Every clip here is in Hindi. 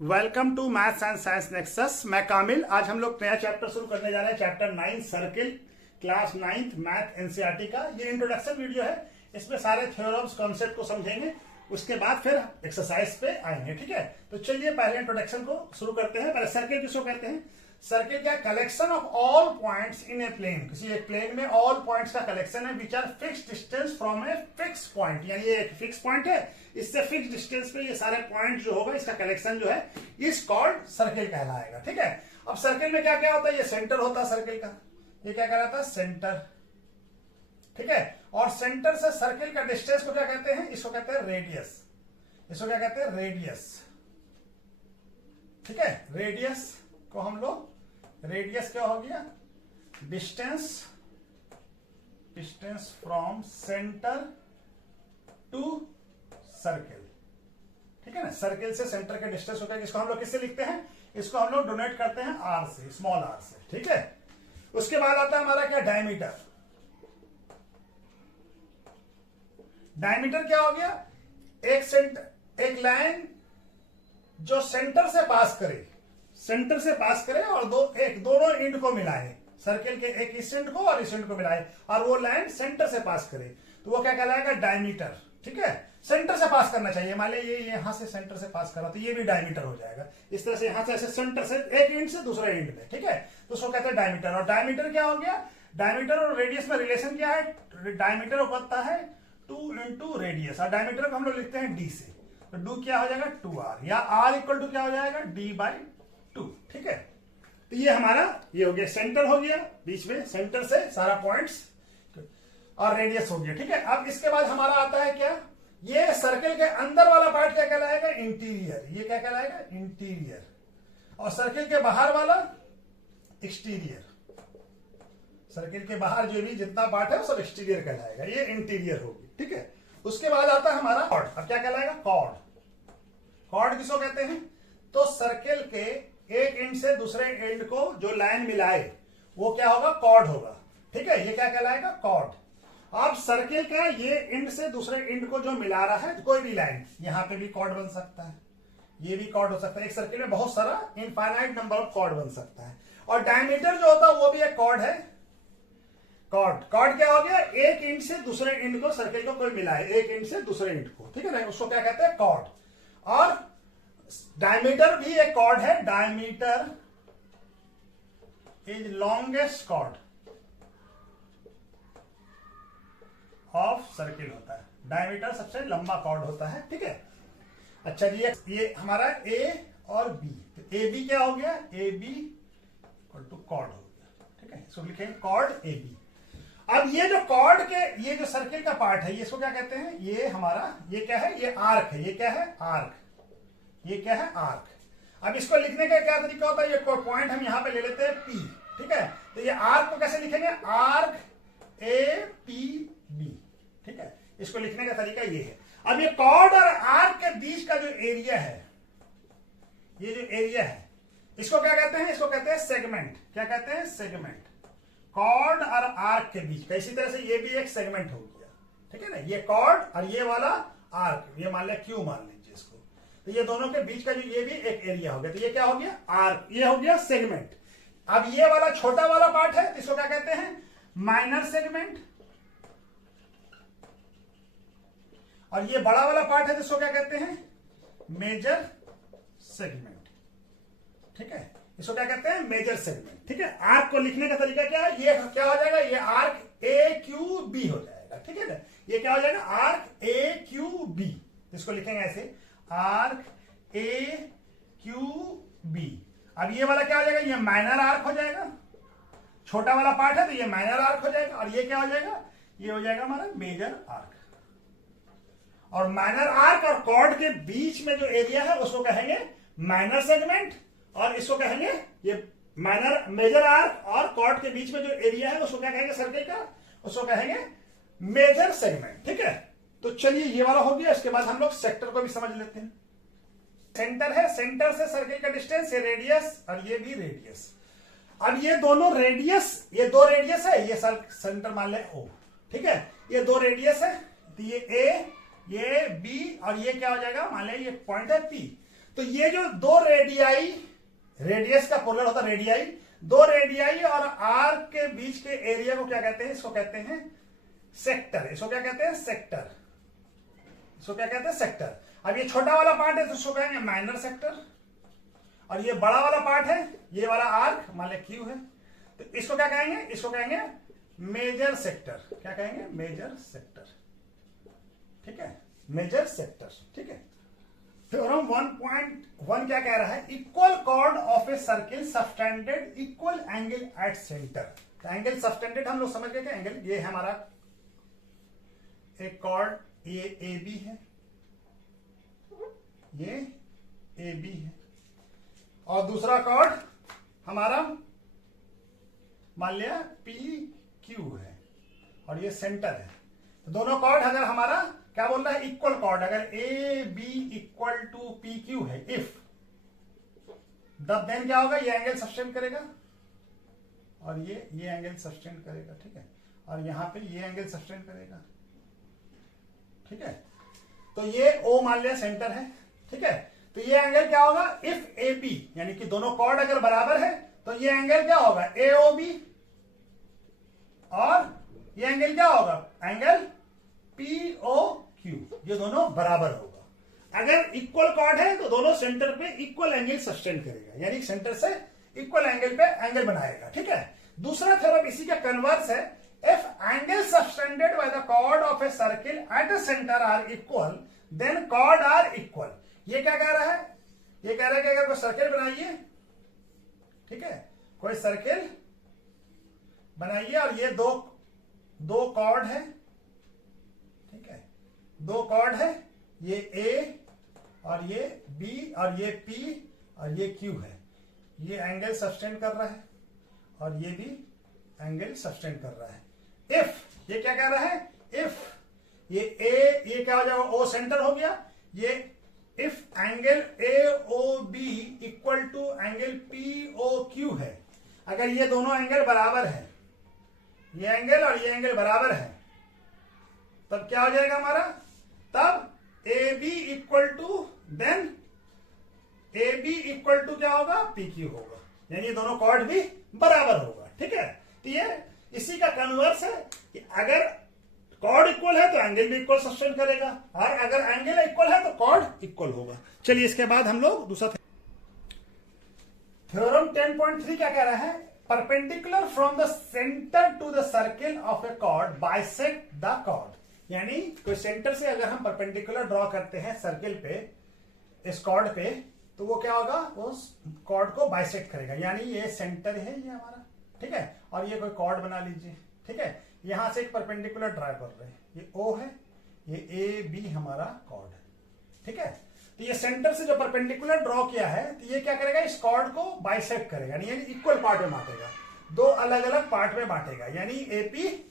Welcome to maths and science nexus. मैं कामिल। आज हम लोग नया चैप्टर शुरू करने जा रहे हैं, chapter 9 circle, class 9th math NCERT का। ये इंट्रोडक्शन वीडियो है, इसमें सारे थ्योरम्स कॉन्सेप्ट को समझेंगे, उसके बाद फिर एक्सरसाइज पे आएंगे। ठीक है, तो चलिए पहले इंट्रोडक्शन को शुरू करते हैं। पहले सर्किल किसको कहते हैं? सर्किल क्या? Collection of all points in a plane. किसी एक प्लेन में ऑल पॉइंट्स का कलेक्शन है which are fix distance from a fix point. यानी ये एक फिक्स पॉइंट है, इससे फिक्स डिस्टेंस पे ये सारे पॉइंट जो होगा, इसका कलेक्शन जो है इस कॉल्ड सर्किल कहलाएगा। ठीक है, अब सर्किल में क्या क्या होता है? ये सेंटर होता है सर्किल का, ये क्या कहलाता है? सेंटर। ठीक है, और सेंटर से सर्किल का डिस्टेंस को क्या कहते हैं? इसको कहते हैं रेडियस। इसको क्या कहते हैं? रेडियस। ठीक है, रेडियस को हम लोग, रेडियस क्या हो गया? Distance from centre to circle. ठीक है ना, सर्किल से सेंटर के डिस्टेंस होता है। इसको हम लोग किससे लिखते हैं? इसको हम लोग डोनेट करते हैं आर से, स्मॉल आर से। ठीक है, उसके बाद आता है हमारा क्या? डायमीटर। डायमीटर क्या हो गया? एक लाइन जो सेंटर से पास करे, सेंटर से पास करे और दोनों एंड को मिलाए, सर्किल के एक इस एंड को और इस एंड को मिलाए, और वो लाइन सेंटर से पास करे, तो वो क्या कहलाएगा? डायमीटर। ठीक है, सेंटर से पास करना चाहिए। मान लीजिए ये यहां से सेंटर से पास करा, तो ये भी डायमीटर हो जाएगा। इस तरह से यहां से ऐसे सेंटर से एक एंड से दूसरे एंड में। ठीक है, तो उसको कहते हैं डायमीटर। और डायमीटर क्या हो गया? डायमीटर और रेडियस में रिलेशन क्या है? डायमीटर होता है 2 इंटू रेडियस, और डायमीटर को हम लोग लिखते हैं डी से, तो डू क्या हो जाएगा? 2r, या r इक्वल टू क्या हो जाएगा? d/2। ठीक है, तो ये हमारा ये हो गया, सेंटर हो गया, बीच में सेंटर से सारा पॉइंट्स, और रेडियस हो गया। ठीक है, अब इसके बाद हमारा आता है क्या? ये सर्किल के अंदर वाला पार्ट क्या कहलाएगा? इंटीरियर। ये क्या कहलाएगा? इंटीरियर। और सर्किल के बाहर वाला एक्सटीरियर। सर्किल के बाहर जो भी जितना पार्ट है वो सब एक्सटीरियर कहलाएगा, ये इंटीरियर होगी। ठीक है, उसके बाद आता है हमारा कॉर्ड। अब क्या कहलाएगा? कॉर्ड। कॉर्ड किसको कहते हैं? तो सर्किल के एक एंड से दूसरे एंड को जो लाइन मिलाए, वो क्या होगा? कॉर्ड होगा। ठीक है, ये क्या कहलाएगा? कॉर्ड। अब सर्किल का ये एंड से दूसरे एंड को जो मिला रहा है, कोई भी लाइन, यहां पे भी कॉर्ड बन सकता है, ये भी कॉर्ड हो सकता है। एक सर्किल में बहुत सारा इनफाइनाइट नंबर ऑफ कॉर्ड बन सकता है। और डायमीटर जो होता है वो भी एक कॉर्ड है। कॉर्ड क्या हो गया? एक एंड से दूसरे एंड को, सर्किल को कोई मिला है एक एंड से दूसरे एंड को। ठीक है ना, उसको क्या कहते हैं? कॉर्ड। और डायमीटर भी एक कॉर्ड है। Diameter is longest chord of circle होता है। डायमीटर सबसे लंबा कॉर्ड होता है। ठीक है, अच्छा जी, ये हमारा ए और बी, तो ए बी क्या हो गया? A B equal to chord हो गया। ठीक है, इसको लिखेंगे कॉर्ड ए बी। अब ये जो कॉर्ड के, ये जो सर्किल का पार्ट है, ये इसको क्या कहते हैं? ये हमारा, ये क्या है? ये आर्क है। ये क्या है? आर्क। ये क्या है? आर्क। अब इसको लिखने का क्या तरीका होता है? ये पॉइंट हम यहां पे ले लेते हैं P। ठीक है, तो ये आर्क को कैसे लिखेंगे? Arc A P B. ठीक है, इसको लिखने का तरीका ये है। अब ये कॉर्ड और आर्क के बीच का जो एरिया है, ये जो एरिया है, इसको क्या कहते हैं? इसको कहते हैं सेगमेंट। क्या कहते हैं? सेगमेंट। कॉर्ड और आर्क के बीच का। इसी तरह से ये भी एक सेगमेंट हो गया। ठीक है ना, ये कॉर्ड और ये वाला आर्क, ये मान लिया क्यू मान लीजिए इसको, तो ये दोनों के बीच का जो ये भी एक एरिया हो गया, तो ये क्या हो गया? आर्क। ये हो गया सेगमेंट। अब ये वाला छोटा वाला पार्ट है, इसको क्या कहते हैं? Minor segment. और ये बड़ा वाला पार्ट है, तो इसको क्या कहते हैं? Major segment. ठीक है, इसको क्या कहते हैं? Major segment. ठीक है, आर्क को लिखने का तरीका क्या है? ये क्या हो जाएगा? ये आर्क ए क्यू बी हो जाएगा। ठीक है ना, ये क्या हो जाएगा? Arc A Q B. इसको लिखेंगे ऐसे, आर्क ए क्यू बी। अब ये वाला क्या हो जाएगा? ये माइनर आर्क हो जाएगा। छोटा वाला पार्ट है तो ये माइनर आर्क हो जाएगा, और ये क्या हो जाएगा? ये हो जाएगा हमारा मेजर आर्क। और माइनर आर्क और कॉर्ड के बीच में जो एरिया है उसको कहेंगे माइनर सेगमेंट, और इसको कहेंगे ये माइनर, मेजर आर्क और कॉर्ड के बीच में जो एरिया है उसको क्या कहेंगे? सर्किल का, उसको कहेंगे मेजर सेगमेंट। ठीक है, तो चलिए ये वाला हो गया। इसके बाद हम लोग सेक्टर को भी समझ लेते हैं। सेंटर है, सेंटर से सर्किल का डिस्टेंस, ये रेडियस और ये भी रेडियस। अब ये दोनों रेडियस, ये दो रेडियस है, ये सेंटर मान ले O। ठीक है, ये दो रेडियस है, तो ये A, ये बी और ये क्या हो जाएगा, मान लिया ये पॉइंट है पी। तो ये जो दो रेडियाई, रेडियस का पोलर होता है रेडियाई, दो रेडियाई और आर्क के बीच के एरिया को क्या कहते हैं? इसको कहते हैं सेक्टर। इसको क्या कहते हैं? सेक्टर। इसको क्या कहते हैं? सेक्टर। अब ये छोटा वाला पार्ट है तो इसको कहेंगे माइनर सेक्टर, और ये बड़ा वाला पार्ट है, ये वाला आर्क मान लिया क्यू है, तो इसको क्या कहेंगे? इसको कहेंगे मेजर सेक्टर। क्या कहेंगे? Major sector. ठीक है, मेजर सेक्टर। ठीक है। थ्योरम 1.1 क्या कह रहा है? Equal chord of a circle subtended equal angle at centre. Angle subtended हम लोग समझ गए क्या एंगल? ये है हमारा एक कॉर्ड, ये ए बी है, ये ए बी है, और दूसरा कॉर्ड हमारा मान लिया पी क्यू है, और ये सेंटर है। तो दोनों कॉर्ड अगर हमारा क्या बोल रहा है? इक्वल कॉर्ड, अगर A B equal to P Q है, इफ तब देन क्या होगा? ये एंगल सस्टेन करेगा और ये एंगल सस्टेन करेगा। ठीक है, और यहां पे ये एंगल सस्टेन करेगा। ठीक है, तो ये ओ मान लिया सेंटर है। ठीक है, तो ये एंगल क्या होगा? इफ ए बी, यानी कि दोनों कॉर्ड अगर बराबर है तो ये एंगल क्या होगा? ए ओ बी, और ये एंगल क्या होगा? Angle P O Q. ये दोनों बराबर होगा। अगर इक्वल कॉर्ड है तो दोनों सेंटर पे इक्वल एंगल सस्टेन करेगा, यानी सेंटर से इक्वल एंगल पे एंगल बनाएगा। ठीक है। दूसरा थ्योरम इसी का कन्वर्स है, if angle subtended by the chord of a circle at a centre are equal then chord are equal. ये क्या कह रहा है? ये कह रहा है कि अगर कोई सर्किल बनाइए, ठीक है, कोई सर्किल बनाइए और ये दो कॉर्ड है, ठीक है, दो कॉर्ड है, ये ए और ये बी और ये पी और ये क्यू है, ये एंगल सस्टेन कर रहा है और ये भी एंगल सस्टेन कर रहा है। इफ ये क्या कह रहा है? इफ ये क्या हो जाएगा? ओ सेंटर हो गया। ये if angle A O B equal to angle P O Q है, अगर ये दोनों एंगल बराबर है, ये एंगल और ये एंगल बराबर है, तब क्या हो जाएगा हमारा? तब A B equal to then A B equal to क्या होगा? पी क्यू होगा, यानी ये दोनों कॉर्ड भी बराबर होगा। ठीक है, तो ये इसी का कन्वर्स है कि अगर कॉर्ड इक्वल है तो एंगल भी इक्वल सस्टेन करेगा, और अगर एंगल इक्वल है तो कॉर्ड इक्वल होगा। चलिए इसके बाद हम लोग दूसरा थ्योरम 10.3 क्या कह रहा है? Perpendicular from the centre to the circle of a chord bisect the chord. यानी कोई सेंटर से अगर हम परपेंडिकुलर ड्रॉ करते हैं सर्किल पे, इस कॉर्ड पे, तो वो क्या होगा? वो कॉर्ड को बाइसेक्ट करेगा। यानी ये सेंटर है ये हमारा, ठीक है, और ये कोई कॉर्ड बना लीजिए। ठीक है, यहां से एक परपेंडिकुलर ड्रा कर रहे हैं, ये ओ है, ये ए बी हमारा कॉर्ड है। ठीक है, तो ये सेंटर से जो परपेंडिकुलर ड्रॉ किया है, तो ये क्या करेगा? इस कॉर्ड को बाइसेक्ट करेगा, यानी इक्वल पार्ट में बांटेगा, दो अलग अलग पार्ट में बांटेगा। यानी एपी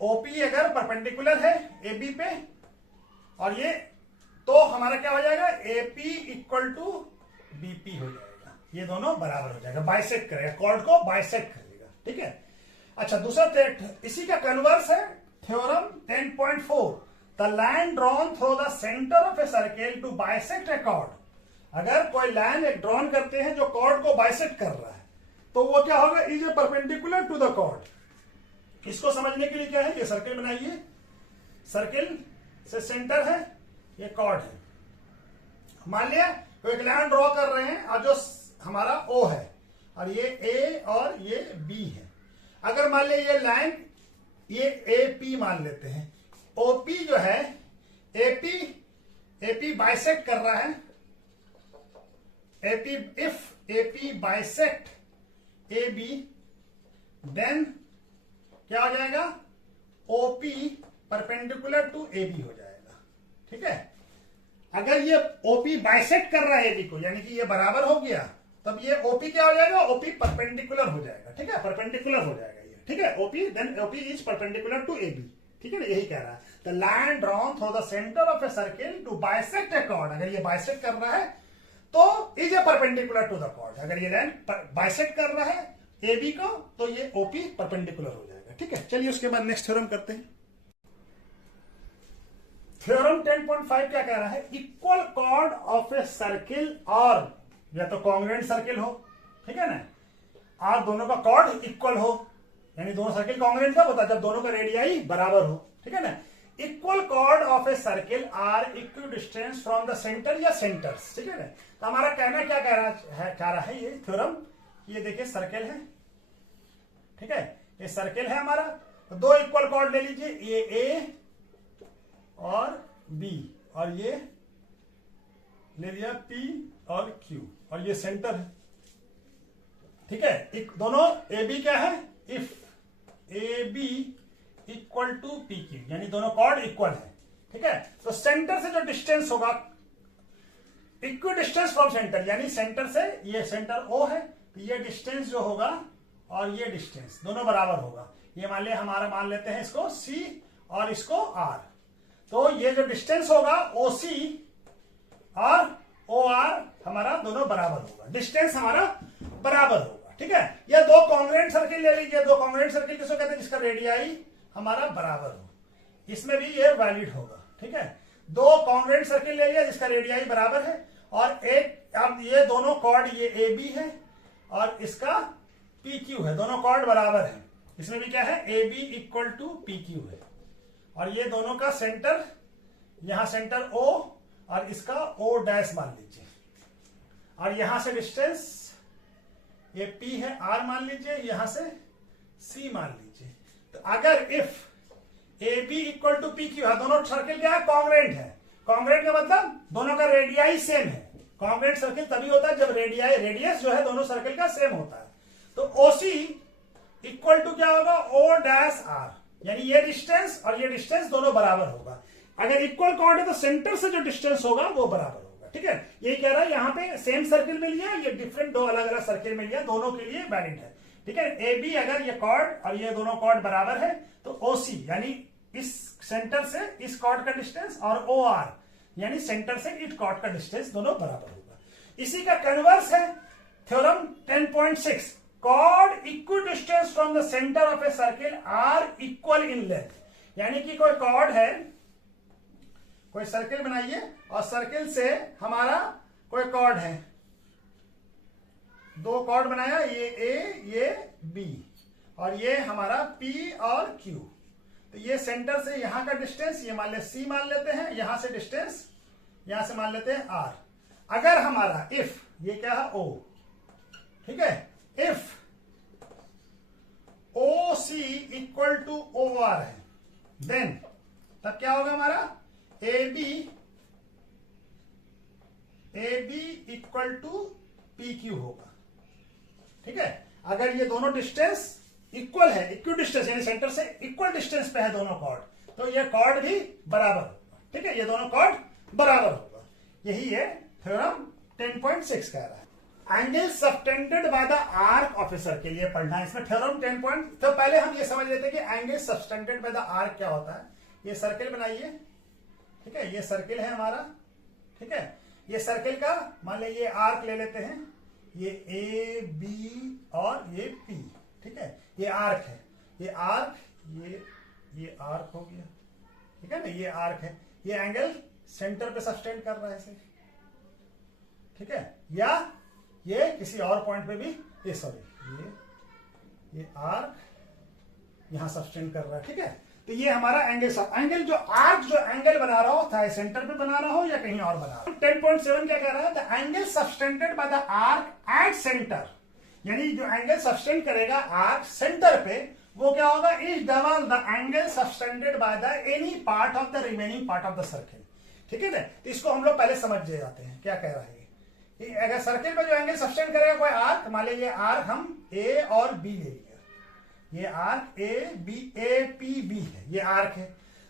ओपी अगर परपेंडिकुलर है ए बी पे, और ये, तो हमारा क्या हो जाएगा? एपी इक्वल टू बीपी हो जाएगा, ये दोनों बराबर हो जाएगा, बाइसेक्ट करेगा, कॉर्ड को बाइसेक्ट करेगा। ठीक है, अच्छा दूसरा इसी का कन्वर्स है theorem 10.4, the line drawn through the centre of a circle to bisect a chord. अगर कोई लाइन एक ड्रॉन करते हैं जो कॉर्ड को बाइसेक्ट कर रहा है, तो वो क्या होगा? Is a perpendicular to the chord. इसको समझने के लिए क्या है? ये सर्किल बनाइए, सर्किल से सेंटर है, ये कॉर्ड है, मान लिया तो एक लाइन ड्रॉ कर रहे हैं और जो हमारा ओ है, और ये ए और ये बी है। अगर मान लिया ये लाइन, ये ए पी मान लेते हैं, ओपी जो है एपी बाइसेक्ट कर रहा है, A P, if A P bisect A B, then क्या हो जाएगा? O P perpendicular to A B हो जाएगा। ठीक है, अगर ये ओपी बाइसेक्ट कर रहा है ए बी को, यानी कि ये बराबर हो गया, तब ये ओपी क्या हो जाएगा? ओपी परपेंडिकुलर हो जाएगा। ठीक है, परपेंडिकुलर हो जाएगा ये। ठीक है, O P then O P is perpendicular to A B. ठीक है ना, यही कह रहा है। The line drawn through the centre of a circle to bisect a chord, अगर ये बाइसेक्ट कर रहा है तो is a perpendicular to the chord. अगर ये लाइन बाइसेक्ट कर रहा है ए बी को, तो ये ओपी परपेंडिकुलर हो जाएगा। ठीक है, चलिए उसके बाद नेक्स्ट थ्योरम करते हैं। थ्योरम 10.5 क्या कह रहा है? Equal chord of a circle और या तो कॉन्ग्रुएंट सर्किल हो, ठीक है ना, और दोनों का कॉर्ड इक्वल हो, यानी दोनों सर्किल कॉन्ग्रुएंट कब होता है? जब दोनों का रेडियाई बराबर हो, ठीक है ना। Equal chord of a circle are equi distance from the centre या सेंटर्स, ठीक है ना। तो हमारा कहना क्या कह रहा है ये थ्योरम? ये देखिए सर्किल है, ठीक है, ये सर्किल है हमारा। तो दो इक्वल कॉर्ड ले लीजिए, ये ए और बी, और ये ले लिया पी और क्यू, और ये सेंटर है, ठीक है। दोनों ए बी क्या है? If A B equal to P Q, यानी दोनों कॉर्ड इक्वल है, ठीक है। तो सेंटर से जो डिस्टेंस होगा, इक्वी डिस्टेंस फ्रॉम सेंटर, यानी सेंटर से, ये सेंटर ओ है, तो ये डिस्टेंस जो होगा और ये डिस्टेंस दोनों बराबर होगा। ये मान लेते हैं इसको सी और इसको आर। तो ये जो डिस्टेंस होगा ओ सी और ओ आर हमारा दोनों बराबर होगा, डिस्टेंस हमारा बराबर होगा, ठीक है। ये दो कॉन्ग्रुएंट सर्किल ले लीजिए। दो कॉन्ग्रुएंट सर्किल किसको कहते हैं? जिसका रेडियाई हमारा बराबर हो, इसमें भी ये वैलिड होगा, ठीक है। दो कॉन्ग्रुएंट सर्किल ले लिया जिसका रेडियाई बराबर है, और एक, अब ये दोनों कॉर्ड, ये ए बी है और इसका पी क्यू है, दोनों कॉर्ड बराबर है। इसमें भी क्या है? A B equal to P Q है, और ये दोनों का सेंटर, यहां सेंटर ओ और इसका ओ डैश मान लीजिए, और यहां से डिस्टेंस ये P है, R मान लीजिए, यहां से C मान लीजिए। तो अगर if A B equal to P Q है, दोनों सर्किल क्या है? कॉन्ग्रुएंट है। कॉन्ग्रुएंट का मतलब दोनों का रेडियाई सेम है। कॉन्ग्रुएंट सर्किल तभी होता है जब रेडियस जो है दोनों सर्किल का सेम होता है। तो OC इक्वल टू क्या होगा? O डैश R, यानी ये डिस्टेंस और ये डिस्टेंस दोनों बराबर होगा। अगर इक्वल कॉर्ड है तो सेंटर से जो डिस्टेंस होगा वो बराबर होगा, ठीक है। ये कह रहा है यहाँ पे सेम सर्किल में लिया, ये डिफरेंट दो अलग अलग सर्किल में लिया, दोनों के लिए वैलिड है, ठीक है। ए बी अगर ये कॉर्ड और ये दोनों कॉर्ड बराबर है तो OC यानी इस सेंटर से इस कॉर्ड का डिस्टेंस, और OR यानी सेंटर से इस कॉर्ड का डिस्टेंस दोनों बराबर होगा। इसी का कन्वर्स है theorem 10.6, chord equi distance from the centre of a circle are equal in length. यानी कि कोई कॉर्ड है, कोई सर्किल बनाइए और सर्किल से हमारा कोई कॉर्ड है, दो कॉर्ड बनाया, ये ए ये बी, और ये हमारा पी और क्यू। तो ये सेंटर से यहां का डिस्टेंस, ये मान ले सी मान लेते हैं, यहां से डिस्टेंस यहां से मान लेते हैं आर। अगर हमारा इफ, ये क्या है? ओ, ठीक है। If O C equal to O R है, देन तब क्या होगा हमारा? A B equal to P Q होगा, ठीक है। अगर ये दोनों डिस्टेंस इक्वल है, इक्वल डिस्टेंस यानी सेंटर से इक्वल डिस्टेंस पे है दोनों कॉर्ड, तो ये कॉर्ड भी बराबर होगा, ठीक है। ये दोनों कॉर्ड बराबर होगा। यही है थ्योरम 10.6 कह रहा है। Angle subtended by the arc of a circle, ये पढ़ना है इसमें थ्योरम 10. तो पहले हम ये समझ लेते हैं कि angle subtended by the arc क्या होता है। ये सर्किल बनाइए, ठीक है, ये सर्किल है हमारा, ठीक है। ये सर्किल का मान लीजिए ये आर्क ले लेते हैं, ये ए बी और ये पी, ठीक है। ये आर्क है, ये आर्क, ये आर्क हो गया, ठीक है ना, ये आर्क है। ये एंगल सेंटर पे सबटेंड कर रहा है इसे, ठीक है, या ये किसी और पॉइंट पे भी, ये सॉरी ये आर्क यहां सबटेंड कर रहा है, ठीक है। तो ये हमारा एंगल जो आर्क जो एंगल बना रहा हो, चाहे सेंटर पे बना रहा हो या कहीं और बना रहा हो। 10.7 क्या कह रहा है? The angle subtended by the arc at centre, यानी जो एंगल सबटेंड करेगा आर्क सेंटर पे, वो क्या होगा? Is double the angle subtended by the any part of the remaining part of the circle, ठीक है ना। तो इसको हम लोग पहले समझ जाते हैं क्या कह रहा है। अगर सर्किल पे जो एंगल सबटेंड करेगा कोई आर्क, मान लीजिए आर्क हम ए और बी ले लिया, ये आर्क ए पी बी है, ये आर्क है,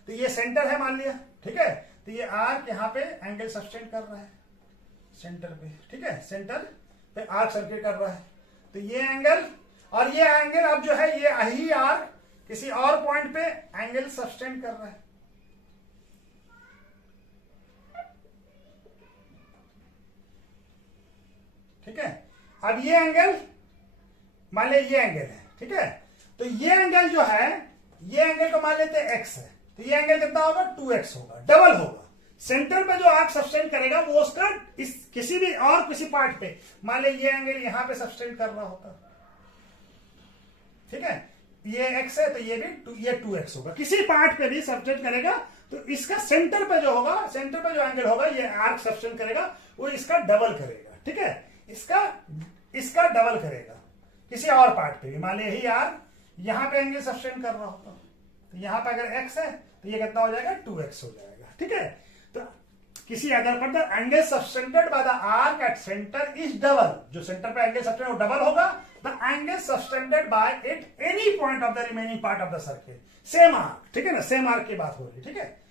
तो ये सेंटर है मान लिया, ठीक है। तो ये आर्क यहाँ पे एंगल सबटेंड कर रहा है सेंटर पे, ठीक है, सेंटर पे आर्क सर्किल कर रहा है। तो ये एंगल और ये एंगल अब जो है ये ही आर्क किसी और पॉइंट पे एंगल सबटेंड कर रहा है, ठीक है। अब ये एंगल मान ले ये एंगल है, ठीक है। तो ये एंगल जो है, ये एंगल को मान लेते हैं एक्स है, तो ये एंगल कितना होगा 2x होगा, डबल होगा। सेंटर पे जो आर्क सब्सटेंड करेगा वो उसका इस किसी भी और किसी पार्ट पे, मान ली ये एंगल यहां पे सब्सटेंड कर रहा होता, ठीक है, ये x है तो ये भी ये 2x होगा, किसी पार्ट पे भी सब्सटेंड करेगा तो इसका सेंटर पे जो होगा, सेंटर पे जो एंगल होगा ये आर्क सब्सटेंड करेगा वो इसका डबल करेगा, ठीक है, इसका डबल करेगा किसी और पार्ट पे भी। मान ली यही आर्क यहां पे एंगल सब्सटेंड कर रहा होता, तो यहां पे अगर x है तो ये कितना हो जाएगा 2x हो जाएगा, ठीक है। तो किसी अदर पर the angle subtended by the arc at centre is double, जो सेंटर पे एंगल सब्सटेंड वो डबल होगा, the angle subtended bye it any point of the remaining part of the circle, same arc, ठीक है ना, सेम आर्क की बात हो रही है, ठीक है।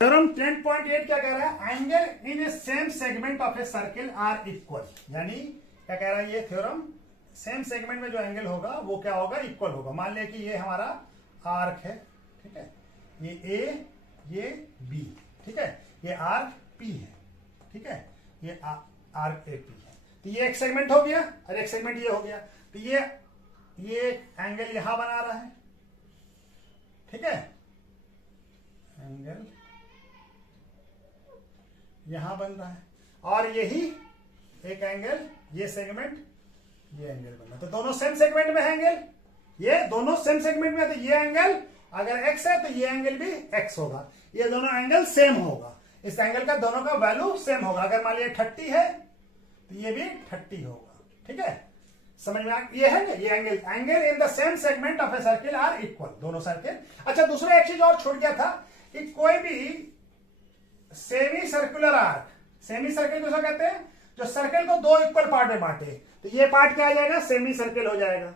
थ्योरम 10.8 क्या कह रहा है, angle in a same segment of a circle are equal, यानी क्या कह रहा है ये थ्योरम, सेम सेगमेंट में जो एंगल होगा वो क्या होगा, इक्वल होगा। मान लिया कि ये हमारा आर्क है, ठीक है, ये ए ये बी, ठीक है, ये आर्क पी है, ठीक है, ये आर्क ए पी है, तो ये एक सेगमेंट हो गया और एक सेगमेंट ये हो गया, तो ये एंगल यहां बना रहा है, ठीक है, एंगल यहां बन रहा है और यही एक एंगल, ये सेगमेंट ये एंगल बन रहा है, तो दोनों सेम सेगमेंट में है एंगल, ये दोनों सेम सेगमेंट में, तो ये एंगल अगर x है तो ये एंगल भी x होगा, ये दोनों एंगल सेम होगा, इस एंगल का दोनों का वैल्यू सेम होगा। अगर मान लिया 30 है तो ये भी 30 होगा, ठीक है, समझ में ये है ना, ये angle in the same segment of a circle are equal, दोनों सर्किल। अच्छा दूसरा एक चीज और छूट गया था कि कोई भी semi circular arc, semi circle किसको कहते हैं, जो सर्किल को दो इक्वल पार्ट में बांटे, तो ये पार्ट क्या आ जाएगा, सेमी सर्किल हो जाएगा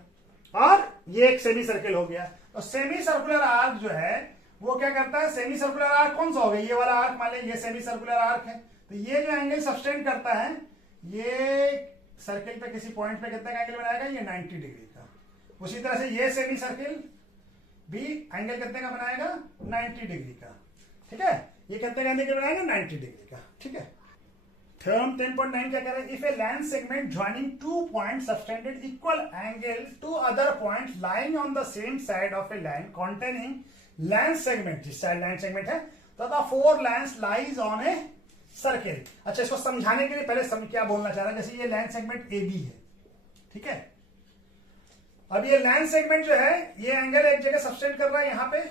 और ये एक सेमी सर्किल हो गया। तो सेमी सर्कुलर आर्क जो है वो क्या करता है, सेमी सर्कुलर आर्क कौन सा हो गया, ये वाला आर्क, मान लीजिए ये सेमी सर्कुलर आर्क है, तो ये जो एंगल सब्सटेंड करता है ये सर्किल पे किसी पॉइंट पे कितना एंगल बनाएगा, ये 90 डिग्री का। उसी तरह से ये सेमी सर्किल भी एंगल कितने का बनाएगा, 90 डिग्री का, ठीक है, ये कितने का एंगल बनाएगा, 90 डिग्री का, ठीक है। थ्योरम 10.9 क्या कह रहा है, if a line segment joining two point subtended equal angle to other point lying on the same side of a line containing line segment, जिस साइड लाइन सेगमेंट है तथा 4 lines lies on a circle. अच्छा इसको समझाने के लिए पहले क्या बोलना चाह रहा है, जैसे ये लाइन सेगमेंट ए बी है, ठीक है, अब ये लाइन सेगमेंट जो है ये एंगल एक जगह सब्सटेंड कर रहा है, यहां पे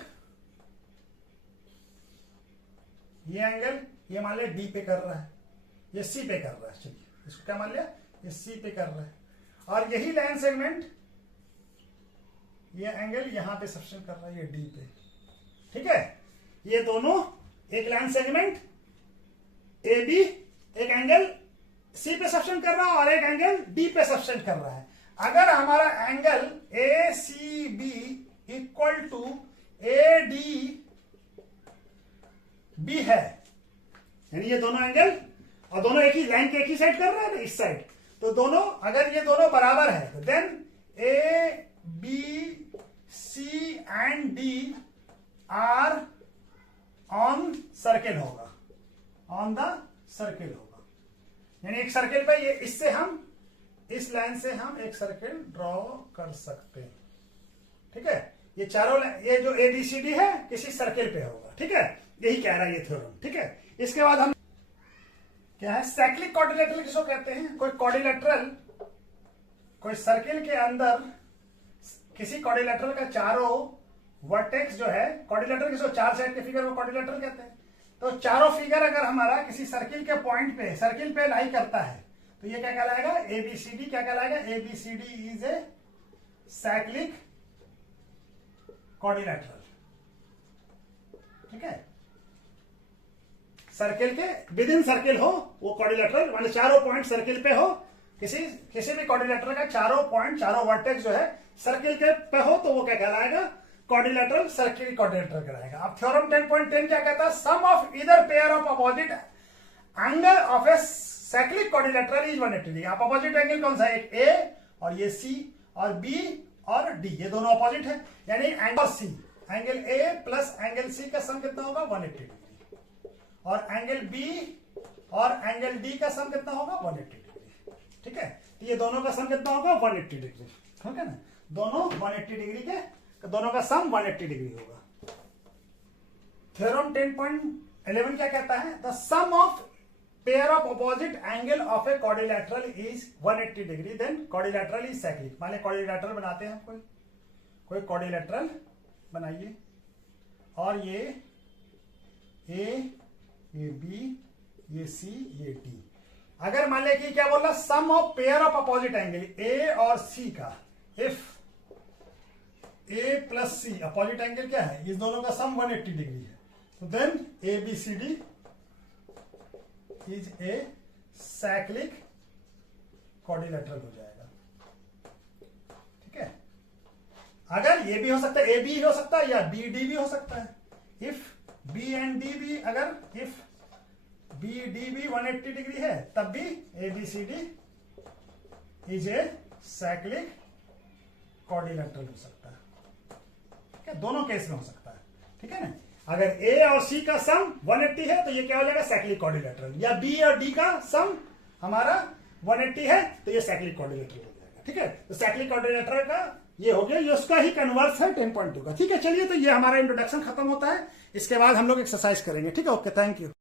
ये एंगल ये मान लिया डी पे कर रहा है, ये सी पे कर रहा है, चलिए इसको क्या मान लिया, ये सी पे कर रहा है, और यही लाइन सेगमेंट ये एंगल यहां पे सब्सटेंड कर रहा है, ये डी पे, ठीक है, ये दोनों एक लाइन सेगमेंट ए बी एक एंगल सी पे सब्सटेंड कर रहा है और एक एंगल डी पे सब्सटेंड कर रहा है। अगर हमारा angle A C B equal to A D B है, यानी ये दोनों एंगल और दोनों एक ही लाइन के एक ही साइड कर रहे हैं ना, इस साइड, तो दोनों अगर ये दोनों बराबर है तो then A B C and D are on circle होगा, ऑन द सर्किल होगा, यानी एक सर्किल पे ये इससे हम इस लाइन से हम एक सर्किल ड्रॉ कर सकते हैं, ठीक है, ये चारों ये जो एबीसीडी है किसी सर्किल पे होगा, ठीक है, यही कह रहा है ये थ्योरम, ठीक है। इसके बाद हम क्या है, साइक्लिक क्वाड्रिलेटरल किसको कहते हैं, कोई क्वाड्रिलेटरल कोई सर्किल के अंदर किसी क्वाड्रिलेटरल का चारों वर्टेक्स जो है, क्वाड्रिलेटरल किसको चार साइड के फिगर को क्वाड्रिलेटरल कहते हैं, तो चारों फिगर अगर हमारा किसी सर्किल के पॉइंट पे सर्किल पे लाई करता है तो ये क्या कहलाएगा, एबीसीडी क्या कहलाएगा, A B C D is a cyclic quadrilateral, ठीक है, सर्किल के विद इन सर्किल हो वो क्वाड्रिलेटरल, माने चारों पॉइंट सर्किल पे हो, किसी भी क्वाड्रिलेटरल का चारों पॉइंट चारों वर्टेक्स जो है सर्किल के पे हो तो वो क्या कहलाएगा, क्वाड्रिलेटरल सर्किल क्वाड्रिलेटरल कहलाएगा। अब थ्योरम 10.10 क्या कहता है, sum of either pair of opposite angle of a cyclic quadrilateral is 180 degree. आप अपोजिट एंगल कौन सा है, एक ए और ये सी और बी और डी, ये दोनों अपोजिट है, यानी angle C, angle A plus angle C का सम कितना होगा 180 डिग्री, और एंगल बी और एंगल डी का सम कितना होगा 180 डिग्री, ठीक है, तो ये दोनों का सम कितना होगा 180 डिग्री, ठीक है ना, दोनों 180 डिग्री के, दोनों का सम 180 डिग्री होगा। थ्योरम 10.11 क्या कहता है? The sum of pair of opposite angle of a quadrilateral is 180 degree, then quadrilateral is cyclic. मान लिया क्वाड्रिलेटरल बनाते हैं, कोई क्वाड्रिलेटरल बनाइए, और ये ए, ये बी, ये सी, ये डी। अगर मान लिया कि क्या बोल रहा, sum of pair of opposite angle A और सी का, if A plus C opposite angle क्या है, इस दोनों का सम 180 डिग्री है, तो then A B C D is a cyclic quadrilateral हो जाएगा। ठीक है, अगर ये भी हो सकता है, ए बी हो सकता है, या बी डी भी हो सकता है। इफ बी एंड डी भी, अगर इफ बी डी भी 180 डिग्री है, तब भी A B C D is a cyclic quadrilateral हो सकता है। ठीक है, दोनों केस में हो सकता है। ठीक है ना, अगर ए और सी का सम 180 है तो ये क्या हो जाएगा, साइक्लिक क्वाड्रिलेटरल, या बी और डी का सम हमारा 180 है तो ये साइक्लिक क्वाड्रिलेटरल हो जाएगा। ठीक है, तो साइक्लिक क्वाड्रिलेटरल का ये हो गया, ये उसका ही कन्वर्स है 10.2 का। ठीक है, चलिए, तो ये हमारा इंट्रोडक्शन खत्म होता है, इसके बाद हम लोग एक्सरसाइज करेंगे। ठीक है, ओके, थैंक यू।